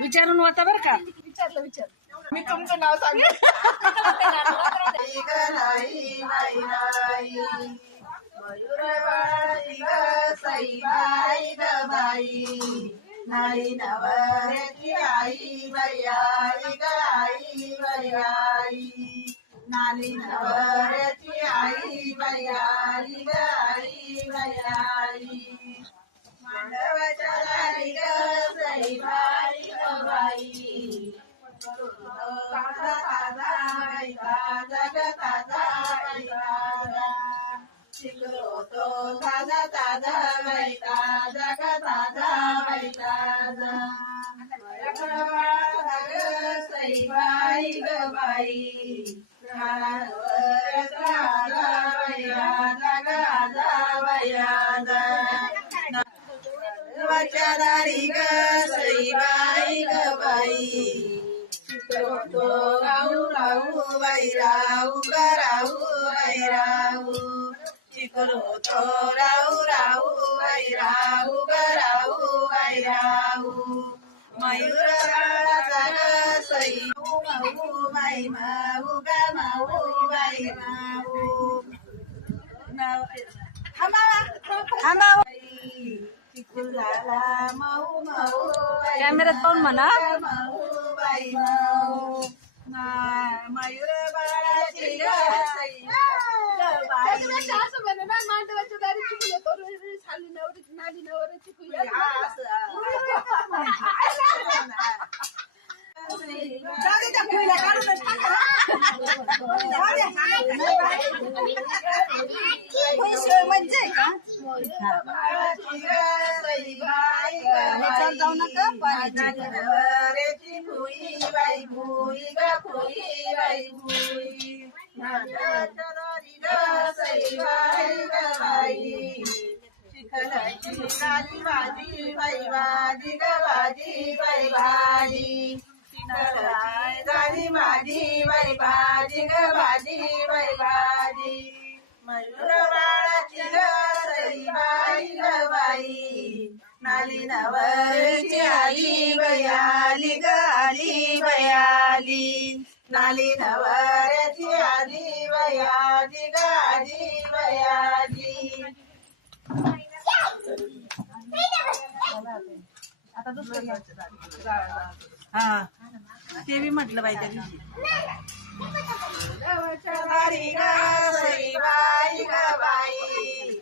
विचारून होता बर का. विचार मी तुमचं नाव सांगते. सईबाई ग बाई नारी नवऱ्याची आई बाई आई ग आई बाई आई नाली नवऱ्याची आई बाई आई ग आई बाई आई मांडवाच्या दारी ग सईबाई ग बाई ताजा ताजा बाई ताजा ग ताजा बाई ताजा चिकलो तो ताजा ताजा बाई ताजा ग ताजा बाई ताजा सईबाई ग बाई दारी ग सईबाई ग बाई तो राहू राहू बाई राहू ग राहू बाई राहू चिकलो तो राहू राहू बाई राहू ग राहू बाई राहू मयूर सई माऊ बाई माऊ ग माऊ बाई माऊ चिकुलाला माऊ माऊ कॅमेऱ्यात पाहून म्हणा. माऊ बाई माऊ मयूर बाळाची ग सई मांडवाच्या दारी चिकलो तो साली नवरी नाली नवऱ्याची म्हणजे जाऊ नका पाण्याची भुई बाई भुई ग भुई बाई भुई सईबाई ग बाई चिखलाची काली भाजी बाई भाजी ग भाजी बाई भाजी झाली भाजी बाई भाजी ग भाजी बाई भाजी मयूर बाळाची ग सईबाई ग बाई नाली नवरीची आली बाई आली ग आली बाई आली नाली नवऱ्याची आली बाई आली ग आली बाई आली. आता दुसरं हा ते बी म्हटलं बाई त्या दिवशी सईबाई ग बाई